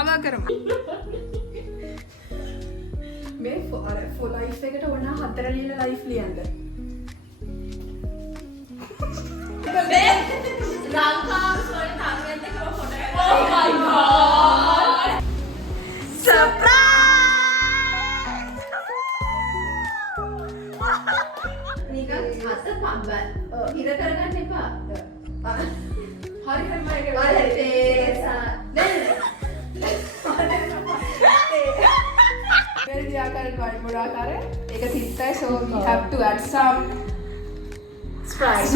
Cover කරමු. මේ for life එකට ඕන 4 ලියලා ලයිෆ් ලියන්න. මේ ලංකාව සෝරි තාමෙන්ද කරව ෆොටෝ එකක්. Oh my god. Surprise! නිකන් අත පබ්බ. හිර කරගන්න එපා. හරි හරි මම ඒක හරි තේසා. very ආකාරයට වඩ ආකාරය. ඒක තිත්තයි so we have to add some Sprite.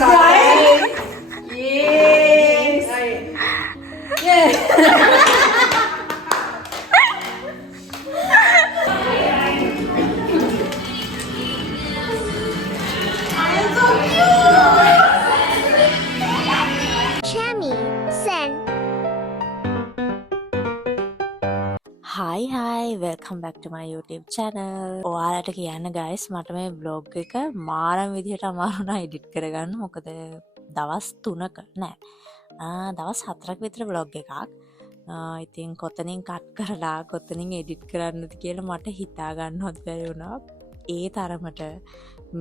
Yes. Yes. Hi, welcome back to my YouTube channel. ඔයාලට කියන්න guys මට මේ vlog එක මාරම විදිහට අමාරු නා edit කරගන්න. මොකද දවස් 3ක නෑ. දවස් 4ක විතර vlog එකක්. ඉතින් කොතනින් cut කරලා කොතනින් edit කරන්නද කියලා මට හිතා ගන්නවත් බැරි වුණා. ඒ තරමට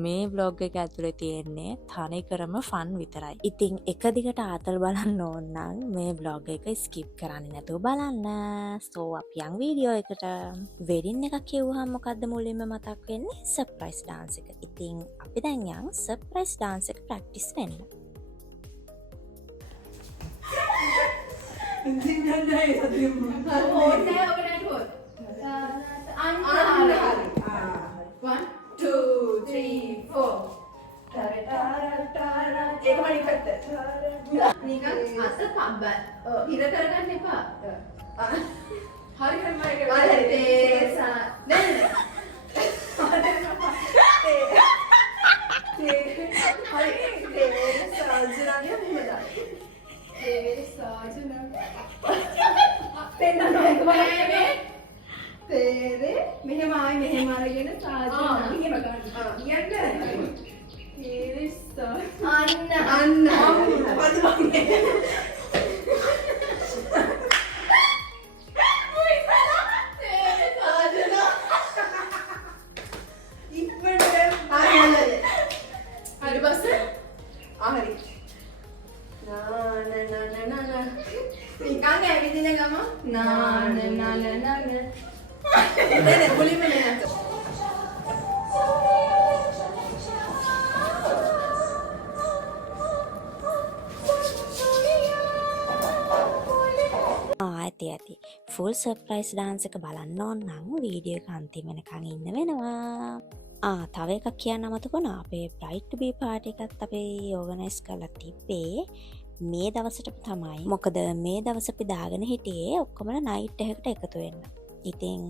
මේ vlog එක ඇතුලේ තියෙන්නේ තනිකරම fun විතරයි. ඉතින් එක දිගට ආතල් බලන්න ඕන නම් මේ vlog එක skip කරන්නේ නැතුව බලන්න. So අපි යන් වීඩියෝ එකට. වෙඩින් එකක් කියවුවහම මොකද්ද මුලින්ම මතක් වෙන්නේ? surprise dance එක. ඉතින් අපි දැන් යන් surprise dance එක practice වෙන්න. One, two, three, four. ඒක මම ඉපැත්ත. නිකන් අත පබ්බ. හිර කරගන්න එපා. හරි හරි මම ඒක හරි තේසා. මෙහෙම ආයි මෙහෙම අරගෙන සාජන මෙහෙම ගන්න. අන්න හරි බස් හරි නිකන් ඇවිදින ගම නාන නේ මුලින්ම නේද ඇති ෆුල් සර්ප්‍රයිස් ඩාන්ස් එක බලන්න ඕන නම් වීඩියෝ එක අන්තිම වෙනකන් ඉන්න වෙනවා. තව එකක් කියන්න අමතක වුණා. අපේ බ්‍රයිට් ටු බී පාර්ටි එකත් අපි ඕගනයිස් කරලා තිබ්බේ මේ දවසට තමයි. මොකද මේ දවස් අපි දාගෙන හිටියේ ඔක්කොමලා නයිට් එකකට එකතු වෙන්න. ඉතින්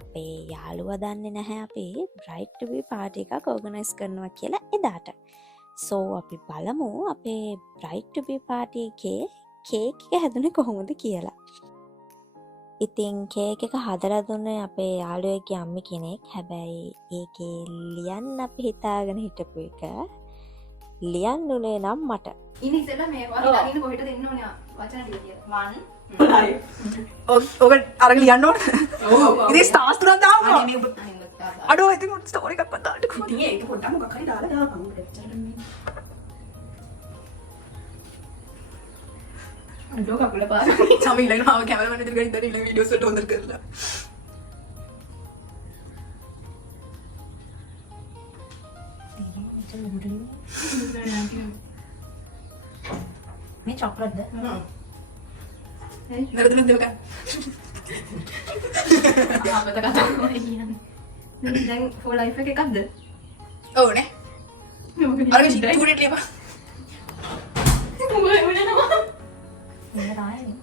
අපේ යාළුවා දන්නේ නැහැ අපි බ්‍රයිට් ටු බී පාර්ටි එකක් ඕගනයිස් කරනවා කියලා එදාට. So අපි බලමු අපේ බ්‍රයිට් ටු බී පාර්ටි එකේ කේක් එක හැදුනේ කොහොමද කියලා. ඉතින් කේක් එක හදලා දුන්නේ අපේ යාළුවෙක්ගේ අම්මි කෙනෙක්. හැබැයි ඒකේ ලියන්න අපි හිතාගෙන හිටපු එක ලියන්නුනේ නම් මට. ඉතින් ඉතින් මේ වගේ ළඟින් කොහෙටද එන්න ඕනේ වචන ටික කියලා. 1 ඔක අරගෙන ලියන්න ඕන. ඉතින් ස්ටාර්ස් තුනක් දාමු. අඩෝ ඉතින් ස්ටෝරි එකක් දාන්න කොහොමද? ඉතින් ඒක පොඩ්ඩක් මොකක් හරි දාලා දාපන්. අඩෝ කකුල පාර. සම ඊළඟ මාව කැමරාමන් ඉදිරියට ගෙනින් දැන් ඊළඟ වීඩියෝස් වලට හොඳට කරලා. මේ චොක්ලට්ද? නරදුන දෙවක. අපිට කතා කරන්න කියන්නේ. දැන් ෆෝ ලයිෆ් එක එකක්ද? ඔව් නේ. අරගෙන චිට්ටුනේ ලියපන්. මොකද වෙනවද? මේ රායනේ.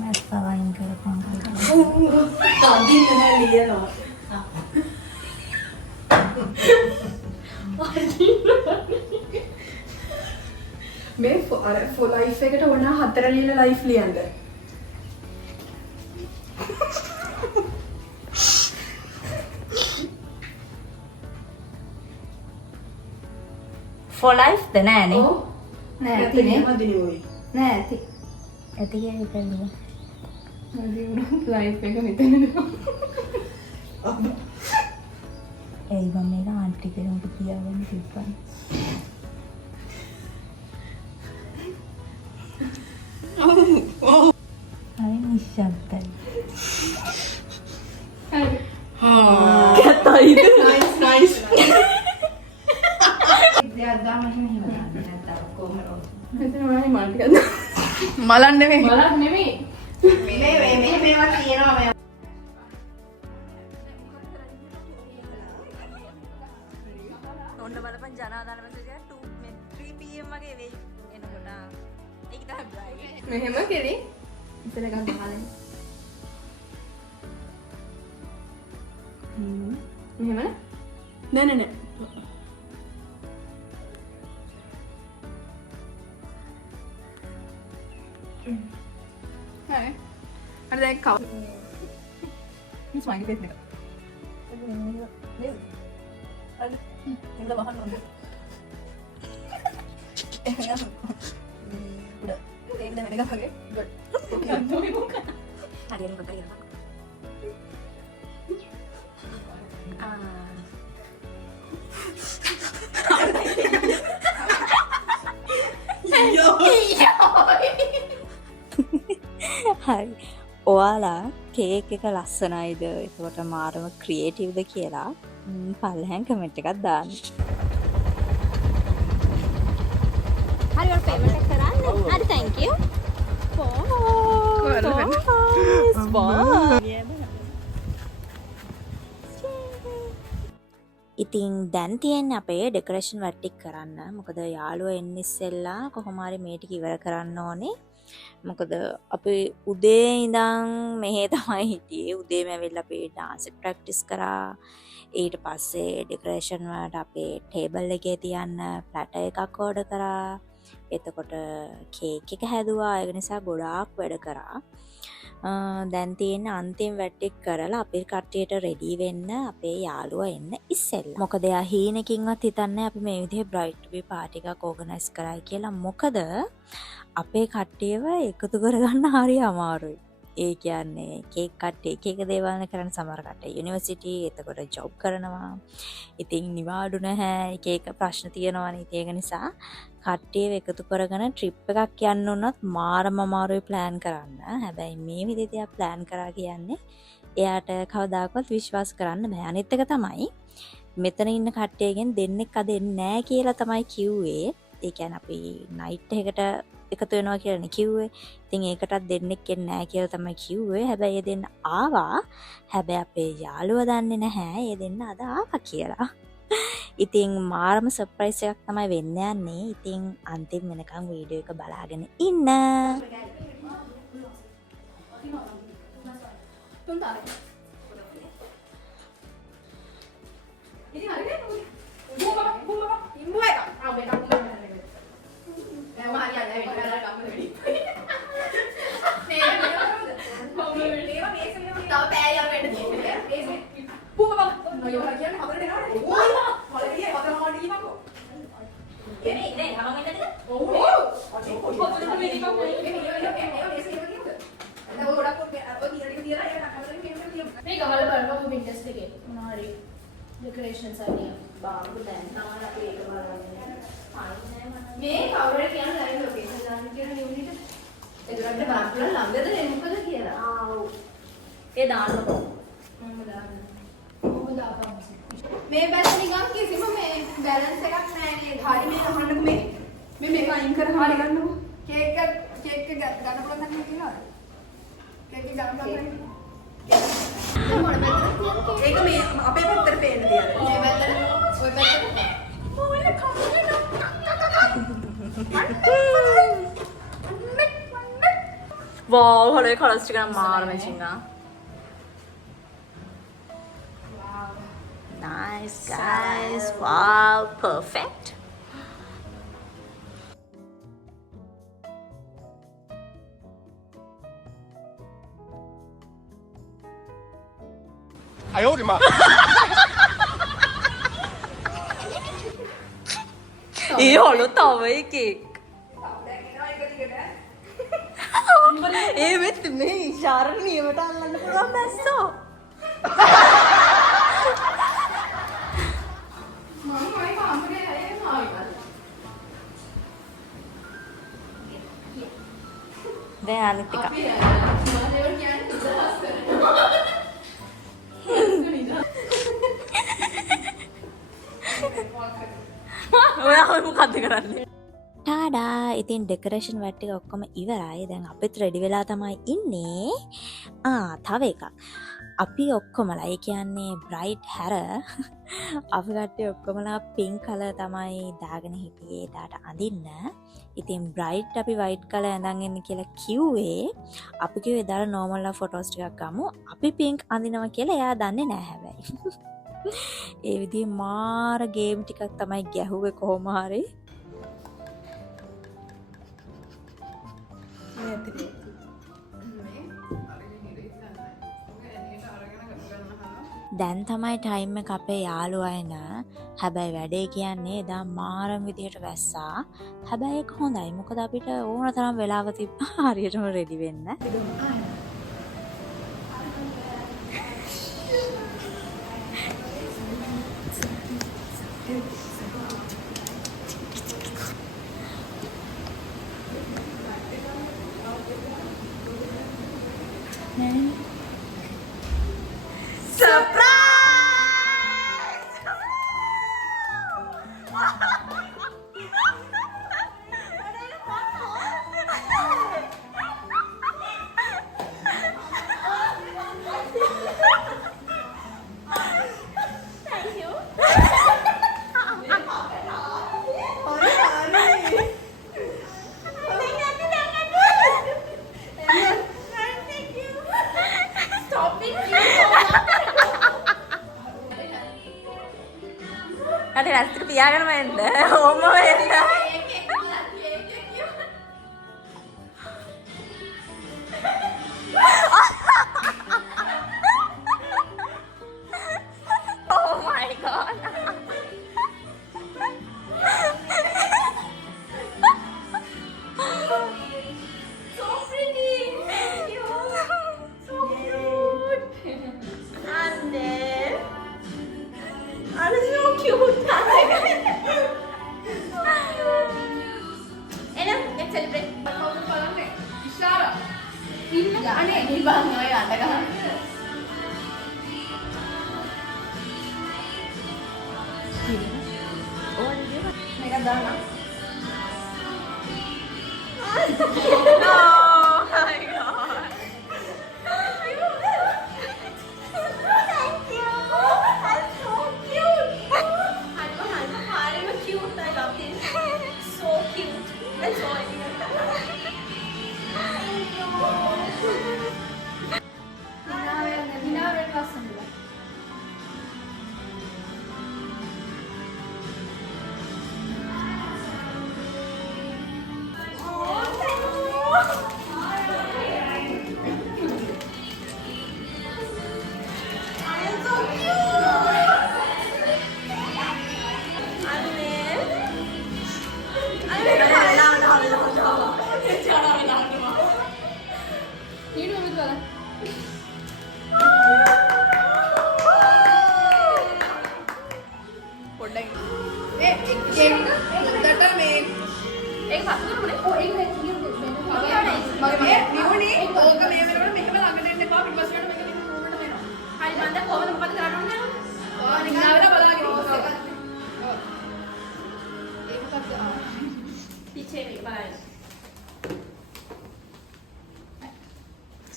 මස් පවයින් කරපන්. තදින්න නෑ ලියනවා. මේ ෆෝ ලයිෆ් එකට ඕන 4 ලියලා ලයිෆ් ලියන්න. for life ද නෑනේ. ඔව්. නෑ ඇතිනේ. නෑ ඇති. ඇති කියලා හිතන්නේ. ලයිෆ් එක මෙතනද? ඒ මම මේක ආන්ටි කෙනෙකුට කියාගෙන තිබ්බා. හරි නිශ්ශබ්දයි. කැතයිද? නයිස්. මෙතන වයි මල් ටිකක්. මලන් නෙමෙයි. බලක් නෙමෙයි. මේවා තියෙනවා මේ. ඔන්න බලපන් ජනාදාන මැසේජ් එක 3 pm වගේ වෙයි එනකොට. ඒක තමයි බ්‍රයිට්. මෙහෙම කෙරි. ඉතල එකක් ගහලා. මෙහෙම නෑ. හරි. අර දැන් කව. මේ ස්මයිලි ෆේස් එක. ඉන්න වහන්න ඕනේ. එහෙනම් උඩ ඒක දැන් වැඩ ගහගේ. good. හරියට මොකද කරන්නේ? හරි. ඔයාලා කේක් එක ලස්සනයිද? එතකොට මාරම ක්‍රියේටිව්ද කියලා පල්ලෙහාන් කමෙන්ට් එකක් දාන්න. හරි ඔයාලා පේමන්ට් එක කරන්න. හරි thank you. ඉතින් දැන් තියෙන්නේ අපේ ඩෙකොරේෂන් වැඩ ටික කරන්න. මොකද යාළුවෝ එන්න ඉස්සෙල්ලා කොහොම හරි මේ ටික ඉවර කරන්න ඕනේ. මොකද අපි උදේ ඉඳන් මෙහෙ තමයි හිටියේ. උදේම ඇවිල්ලා අපි ඩාන්ස් ප්‍රැක්ටිස් කරා. ඊට පස්සේ ඩෙකොරේෂන් වලට අපේ ටේබල් එකේ තියන්න ප්ලැටර් එකක් ඕඩර් කරා. එතකොට කේක් එක හැදුවා. ඒක නිසා ගොඩාක් වැඩ කරා. දැන් තියෙන අන්තිම වැට්ටික් කරලා අපේ කට්ටියට රෙඩි වෙන්න අපේ යාළුවා එන්න ඉස්සෙල්ලා. මොකද එයා හීනකින්වත් හිතන්නේ අපි මේ විදිහේ බ්‍රයිට් ටු බී පාටි එකක් ඕගනයිස් කරයි කියලා. මොකද අපේ කට්ටියව එකතු කරගන්න හරි අමාරුයි. ඒ කියන්නේ කේක් කට්ටිය එක දේවල් කරන සමහර කට්ටිය යුනිවර්සිටි එතකොට ජොබ් කරනවා. ඉතින් නිවාඩු නැහැ. එක ප්‍රශ්න තියෙනවානේ. ඒක නිසා කට්ටියව එකතු කරගෙන ට්‍රිප් එකක් යන්න උනත් මාරම අමාරුයි ප්ලෑන් කරන්න. හැබැයි මේ විදිහට එයා ප්ලෑන් කරා කියන්නේ එයාට කවදාකවත් විශ්වාස කරන්න බෑ. අනිත් එක තමයි මෙතන ඉන්න කට්ටියගෙන් දෙන්නෙක් අද එන්නේ නැහැ කියලා තමයි කිව්වේ. ඒ කියන්නේ අපි නයිට් එකකට එකතු වෙනවා කියලානේ කිව්වේ. ඉතින් ඒකටත් දෙන්නෙක් එන්නේ නැහැ කියලා තමයි කිව්වේ. හැබැයි ඒ දෙන්න ආවා. හැබැයි අපේ යාළුවා දන්නේ නැහැ ඒ දෙන්න අද ආවා කියලා. ඉතින් මාරම සර්ප්‍රයිස් එකක් තමයි වෙන්න යන්නේ. ඉතින් අන්තිම වෙනකන් වීඩියෝ එක බලාගෙන ඉන්න. ඉතින් හරියට මේ ගහලා බලනවා වින්ටර්ස් එකේ මොනවා හරි ඩෙකොරේෂන්ස් අනිය බාගු දැන් තමයි අපි ඒක බලන්නේ. මේ කවුරු කියන ලයිව් ලොකේෂන් දාන්න කියන නියුනිට ඒකට බාගුල ළඟද නෙමෙයිද කියලා. ඔව්. ඒ දාන්නකො. මම දාන්න. ඔබ දාපන්. මේ බැලන්ස් නිකන් කිසිම මේ බැලන්ස් එකක් නැහැ නේද? හරි මේ අහන්නකෝ මේ මේක අයින් කරලා හරි ගන්නකෝ. කේක් එක ගන්න පුළුවන් නම් කියලා. කේක් එක ගන්න පුළුවන්. මොන බැලන්ස් ඒක මේ අපේ පැත්තට පේන්න තියලා. මේ බැලන්ස් ඔය බැලන්ස් Wow, hello, colors ටික නම් මාරම චින්නා. Nice guys. Wow, perfect. I owed him up. හොළු තව එකෙක්. ඒ වෙත් මේ ඉෂාර නියමට අල්ලන්න පුළුවන් බැස්සෝ. දැන් අනිත් එක. ඔයා මොකද්ද කරන්නේ? ටාඩා! ඉතින් ඩෙකරේෂන් වැඩ ටික ඔක්කොම ඉවරයි. දැන් අපිත් රෙඩි වෙලා තමයි ඉන්නේ. තව එකක්. අපි ඔක්කොමලා ඒ කියන්නේ බ්‍රයිඩ් හැර අපි කට්ටිය ඔක්කොමලා පින්ක් කලර් තමයි දාගෙන හිටියේ දාට අඳින්න. ඉතින් බ්‍රයිඩ් අපි වයිට් කලර් ඇඳන් එන්න කියලා කිව්වේ. අපි කිව්වේ දාලා නෝමල් ලා ෆොටෝස් ටිකක් ගමු. අපි පින්ක් අඳිනවා කියලා එයා දන්නේ නැහැ හැබැයි. ඒ විදිහේ මාර ගේම් ටිකක් තමයි ගැහුවේ කොහොම හරි. දැන් තමයි ටයිම් එක අපේ යාළුවා එන. හැබැයි වැඩේ කියන්නේ එදා මාරම විදියට වැස්සා. හැබැයි ඒක හොඳයි. මොකද අපිට ඕන තරම් වෙලාව තිබ්බා හරියටම රෙඩි වෙන්න. අනේ රැස්තික පියාගෙනම එන්න. ඕම වෙන්න. Oh my god. So pretty. Thank you. So cute. And then are so cute. Let's celebrate. Ishara. Ane ni bang ay anda ka. Mega dana. Oh my god. Thank you. That's so cute. I'm cute. I love this. So cute. That's all.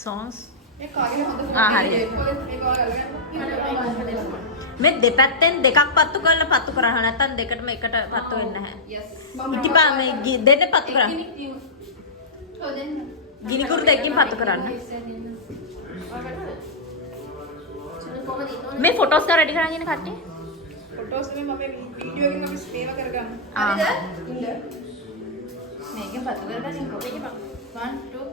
songs හරියට මේ දෙපැත්තෙන් දෙකක් පත්තු කරලා පත්තු කරා නැත්නම් දෙකටම එකට පත්තු වෙන්නේ නැහැ. ඉතිපා මේ දෙන්න පත්තු කරා. ගිනි කුරු දෙකකින් පත්තු කරන්න. මේ ෆොටෝස් එක රෙඩි කරගෙන ඉන්න කට්ටිය. ෆොටෝස් මේ මම වීඩියෝ එකකින් අපි ස්නේව කරගන්න. හරිද? ඉන්න. මේකෙන් පත්තු කරගන්න මේකෙන් 1 2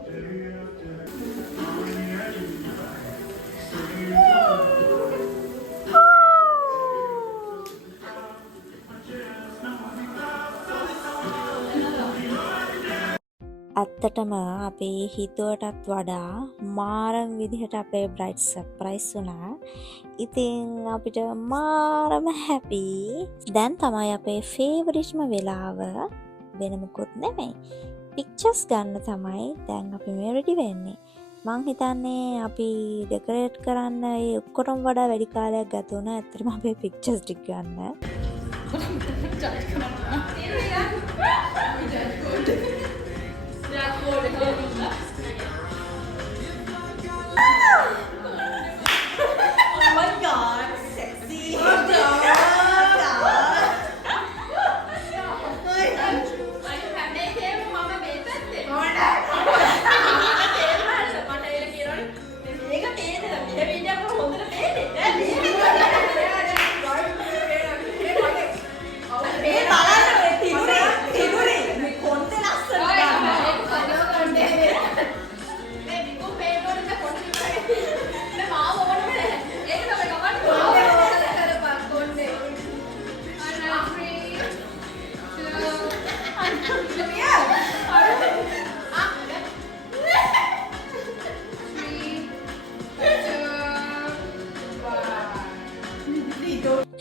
ඇත්තටම අපේ හිතුවටත් වඩා මාරම් විදිහට අපේ බ්‍රයිට් සර්ප්‍රයිස් වුණා. ඉතින් අපිට මාරම හැපි. දැන් තමයි අපේ ෆේවරිට්ම වෙලාව. වෙන මොකුත් නෙමෙයි. පික්චර්ස් ගන්න තමයි දැන් අපි මේ රෙඩි වෙන්නේ. මං හිතන්නේ අපි ඩෙකොරේට් කරන්න ඒ ඔක්කොටම වඩා වැඩි කාලයක් ගත වුණා ඇත්තටම අපේ පික්චර්ස් ටික ගන්න.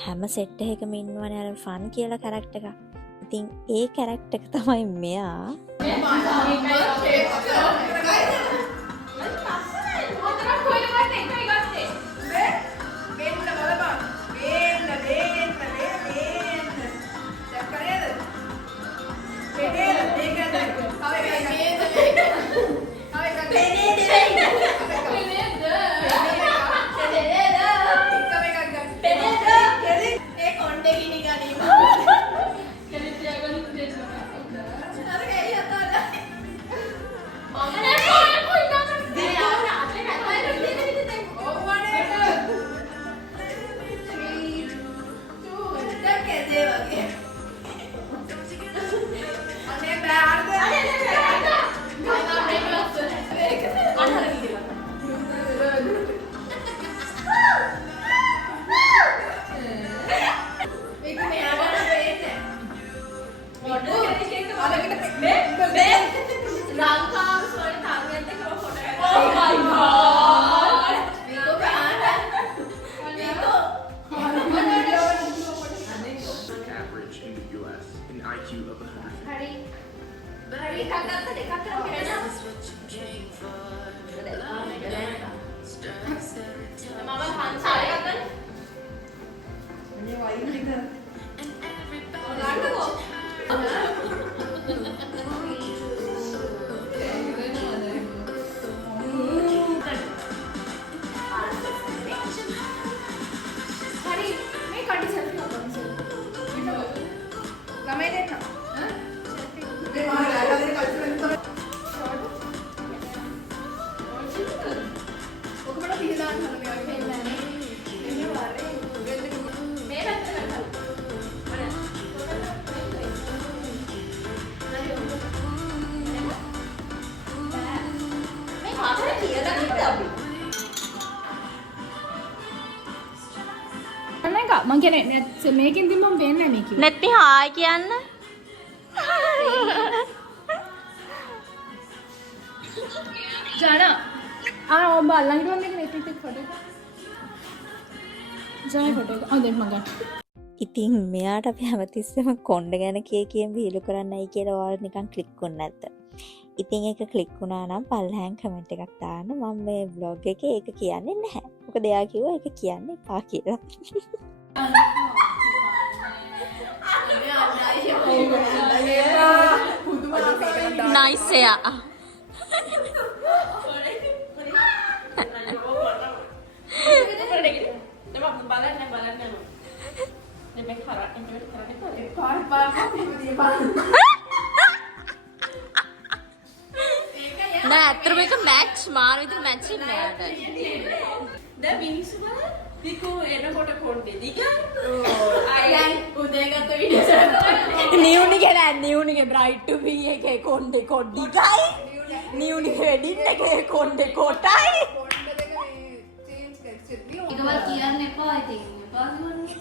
හැම සෙට් එකකම ඉන්නවනේ අර ෆන් කියලා කැරක්ටර් එක. ඉතින් ඒ කැරක්ටර් එක තමයි මෙයා. මං කියන්නේ මේකෙන් ඉතින් මම වෙන්නේ නැහැ මේක. නැත්නම් හායි කියන්න. ජාන ඔබ අල්ලන් හිටවන්න එක නෙට් එක ෆොටෝ එක. ජාන ෆොටෝ එක. දෙන්න මං ගන්න. ඉතින් මෙයාට අපි හැමතිස්සෙම කොණ්ඩ ගැන කියෙන් විහිළු කරන්නයි කියලා ඔයාලා නිකන් ක්ලික් කරන්න නැත්ද. ඉතින් ඒක ක්ලික් වුණා නම් පල්ලෙහාන් කමෙන්ට් එකක් දාන්න. මම මේ vlog එකේ ඒක කියන්නේ නැහැ. මොකද එයා කිව්වා ඒක කියන්න එපා කියලා. නයිස් එයා. නෑ අතරම එක මැච් මාර විදිහට මැච් ඉන්නේ යාට. දැන් මිනිස්සු බලන්න දිකෝ එනකොට කොණ්ඩේ දිගයි. ආයි උදේ ගත්ත වීඩියෝ නියුනිගේ නෑ නියුනිගේ බ්‍රයිට් ටු බී එකේ කොණ්ඩේ කොඩ්ඩිටයි. නියුනිගේ වෙඩින් එකේ කොණ්ඩේ කොටයි. ඒකවත් කියන්න එපා ඉතින්. එපා කියන්නේ.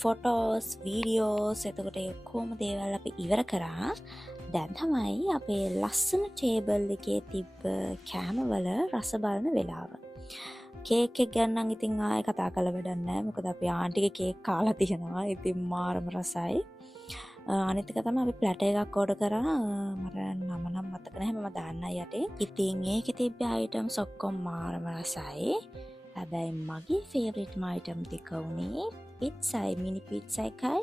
ෆොටෝස් වීඩියෝස් එතකොට ඔක්කොම දේවල් අපි ඉවර කරා. දැන් තමයි අපේ ලස්සන ටේබල් එකේ තිබ්බ කෑමවල රස බලන වෙලාව. කේක් එක ගැන නම් ඉතින් ආයෙ කතා කරලා වැඩක් නැහැ. මොකද අපි ආන්ටිගේ කේක් කාලා තියෙනවා. ඉතින් මාරම රසයි. අනිත් එක තමයි අපි ප්ලැටර් එකක් ඕඩර් කරා. මට නම නම් මතක නැහැ. මම දාන්නයි යටේ. ඉතින් ඒකේ තිබ්බ අයිටම්ස් ඔක්කොම මාරම රසයි. හැබැයි මගේ ෆේවරිට්ම අයිටම් ටික උනේ පිට්සයි, මිනි පිට්සා එකයි.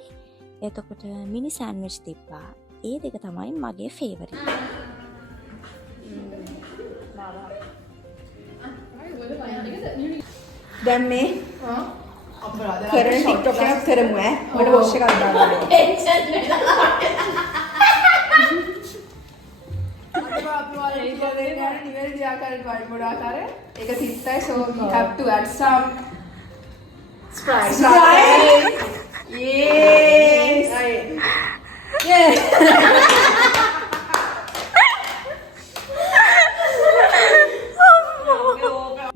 එතකොට මිනි සෑන්ඩ්විච් තිබ්බා. ඒ දෙක තමයි මගේ ෆේවරිට්. දැන් මේ කරන TikTok එකක් කරමු ඈ. මට වොෂ් එකක් දාන්න. ටෙන්ෂන් වෙනවා. නිවැරදි ආකාරයට වඩ ආකාරය ඒක 30යි. So we have to add some Sprite. Yes. Yes.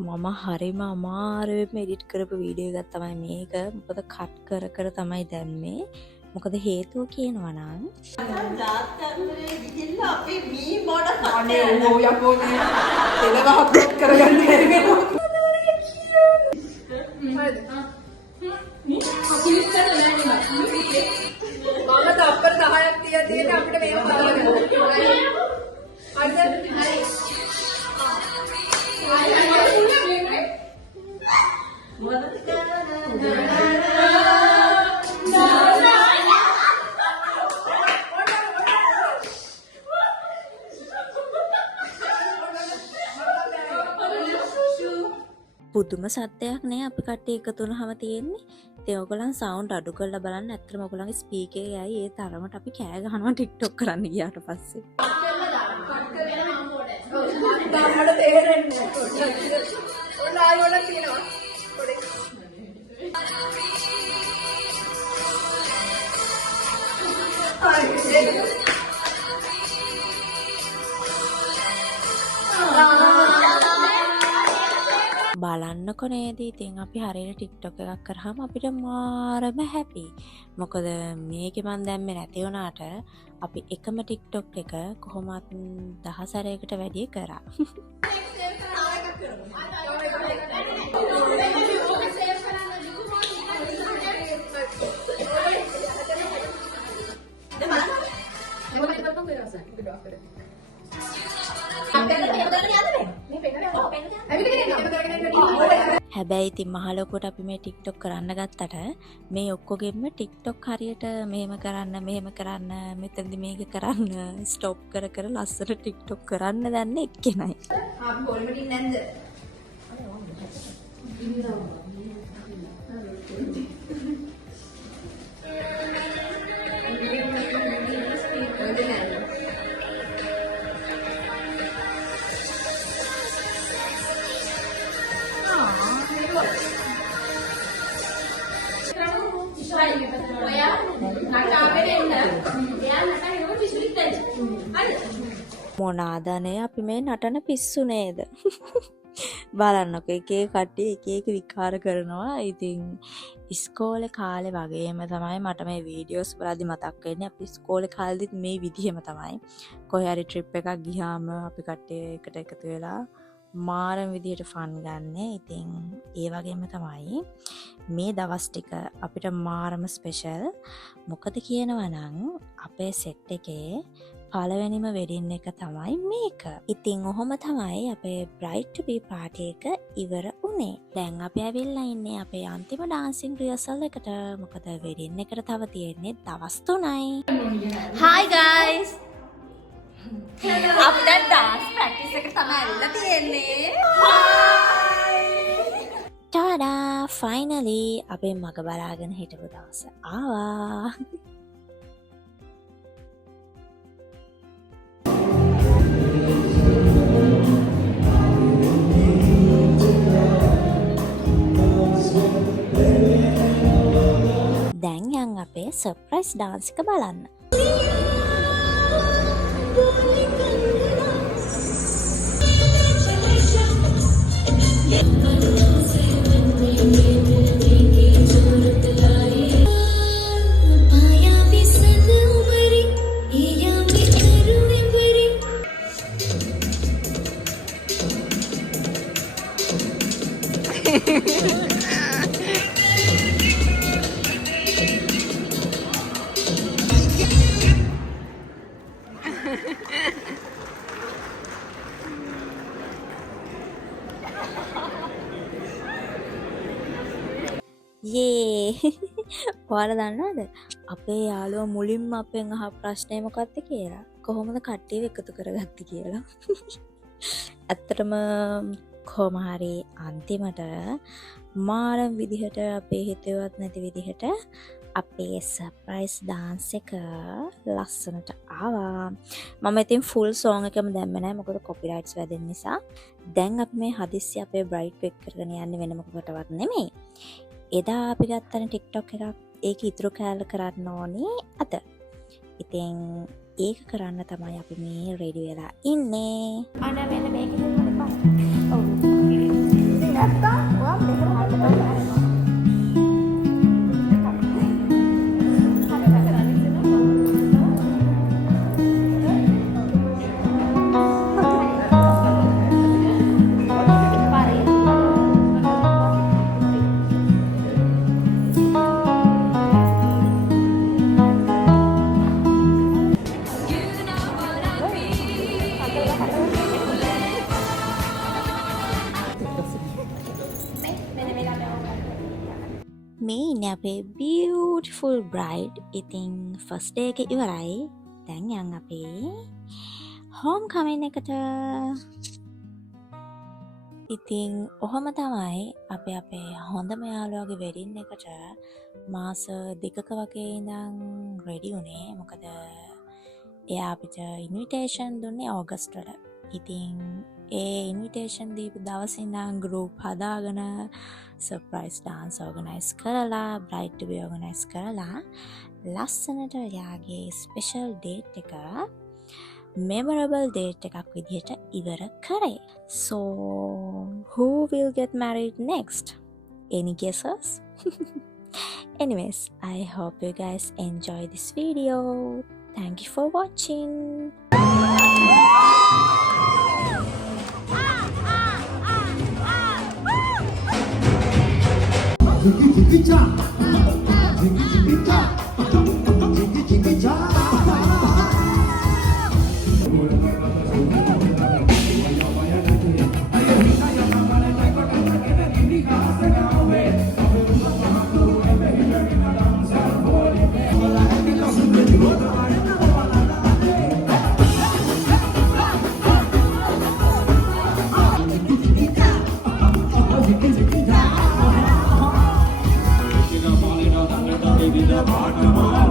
මම හරිම අමාරුවෙන් එඩිට් කරපු වීඩියෝ එකක් තමයි මේක. මොකද කට් කර කර තමයි දැම්මේ. මොකද හේතුව කියනවා නම් අනේ ඕ යකෝ මේ එලවහක් කරගන්න බැරි වෙනවා. මම තප්පර 10ක් තියා තියෙන අපිට මේක දාන්න. පුදුම සද්දයක් නේ අපි කට්ටිය එකතු වුණාම තියෙන්නේ. ඉතින් ඔයගොල්ලන් සවුන්ඩ් අඩු කරලා බලන්න. ඇත්තටම ඔයගොල්ලන්ගේ ස්පීකර් එකයි ඒ තරමට අපි කෑ ගහනවා TikTok කරන්න ගියාට පස්සේ. ගාමඩ තේරෙන්නේ නැහැ. ඔන්න ආයෙත් තියෙනවා. බලන්නකො නේද? ඉතින් අපි හරියට TikTok එකක් කරාම අපිට මාරම හැපි. මොකද මේකේ මන් දැම්මේ නැති වුණාට අපි එකම TikTok එක කොහොමත් 10 සැරයකට වැඩි කරා. හැබැයි ඉතින් මහලොකුට අපි මේ TikTok කරන්න ගත්තට මේ ඔක්කොගෙම TikTok හරියට මෙහෙම කරන්න මෙතනදි මේක කරන්න ස්ටොප් කර කර ලස්සන TikTok කරන්න දන්නේ එක්කෙනයි. අපි කොල්මටින් නැන්ද? මොනාදනේ අපි මේ නටන පිස්සු නේද? බලන්නකො එක එක කට්ටිය එක එක විකාර කරනවා. ඉතින් ඉස්කෝලේ කාලේ වගේම තමයි මට මේ වීඩියෝස් බලද්දි මතක් වෙන්නේ. අපි ඉස්කෝලේ කාලෙදිත් මේ විදිහම තමයි. කොහේ හරි ට්‍රිප් එකක් ගියාම අපි කට්ටිය එකට එකතු වෙලා මාරම විදිහට ෆන් ගන්න. ඉතින් ඒ වගේම තමයි මේ දවස් ටික අපිට මාරම ස්පෙෂල්. මොකද කියනවා නම් අපේ සෙට් එකේ පළවෙනිම වෙඩින් එක තමයි මේක. ඉතින් ඔහොම තමයි අපේ Bright to be party එක ඉවර වුණේ. දැන් අපි ඇවිල්ලා ඉන්නේ අපේ අන්තිම ඩාන්සින් රිහර්සල් එකට. මොකද වෙඩින් එකට තව තියෙන්නේ දවස් 3යි. Hi guys. අපි දැන් dance practice එකට තමයි ඇවිල්ලා තියෙන්නේ. ටාඩා! ෆයිනලි අපේ මග බලාගෙන හිටපු දවස ආවා. දැන් යන් අපේ සර්ප්‍රයිස් ඩාන්ස් එක බලන්න. යේ ඔයාලා දන්නවද අපේ යාළුවා මුලින්ම අපෙන් අහ ප්‍රශ්නය මොකක්ද කියලා කොහොමද කට්ටියව එකතු කරගත්තේ කියලා ඇත්තටම කොහොම හරි අන්තිමට මාරම් විදිහට අපේ හිතේවත් නැති විදිහට අපේ සර්ප්‍රයිස් ඩාන්ස් එක ලස්සනට ආවා. මම ඉතින් ෆුල් සෝං එකම දැම්මේ නැහැ මොකද කොපිරයිට්ස් වැදෙන නිසා. දැන් අපි මේ හදිස්සි අපේ බ්‍රයිඩ් පික් කරගෙන යන්නේ වෙන මොකකටවත් නෙමෙයි. එදා අපි ගත්තනේ TikTok එකක්. ඒක ඉතුරු කැලේ කරන්න ඕනේ අද. ඉතින් ඒක කරන්න තමයි අපි මේ රෙඩි වෙලා ඉන්නේ. අනේ මෙන්න මේක දෙන්න බෑ. ඔව්. ඉතින් නැත්තම් ඔයා මේක හරියට මේ ඉන්නේ අපේ beautiful bride. ඉතින් first day එක ඉවරයි. දැන් යන් අපේ home coming එකට. ඉතින් ඔහොම තමයි අපි අපේ හොඳම යාළුවාගේ වෙඩින් එකට මාස 2ක වගේ ඉඳන් රෙඩි වුණේ. මොකද එයා අපිට ඉන්විටේෂන් දුන්නේ ඕගස්ට් වල. ඉතින් ඒ ඉන්විටේෂන් දීපු දවසේ ඉඳන් group හදාගෙන සර්ප්‍රයිස් ඩාන්ස් ඕගනයිස් කරලා බ්‍රයිඩ් ටු බි ඕගනයිස් කරලා ලස්සනට යාගේ ස්පෙෂල් ඩේට් එක memorable date එකක් විදිහට ඉවර කරේ. So who will get married next? Any guesses? Anyways, I hope you guys enjoy this video. Thank you for watching. Jiggy jiggy cha, jiggy jiggy cha, jiggy jiggy cha. Baby, the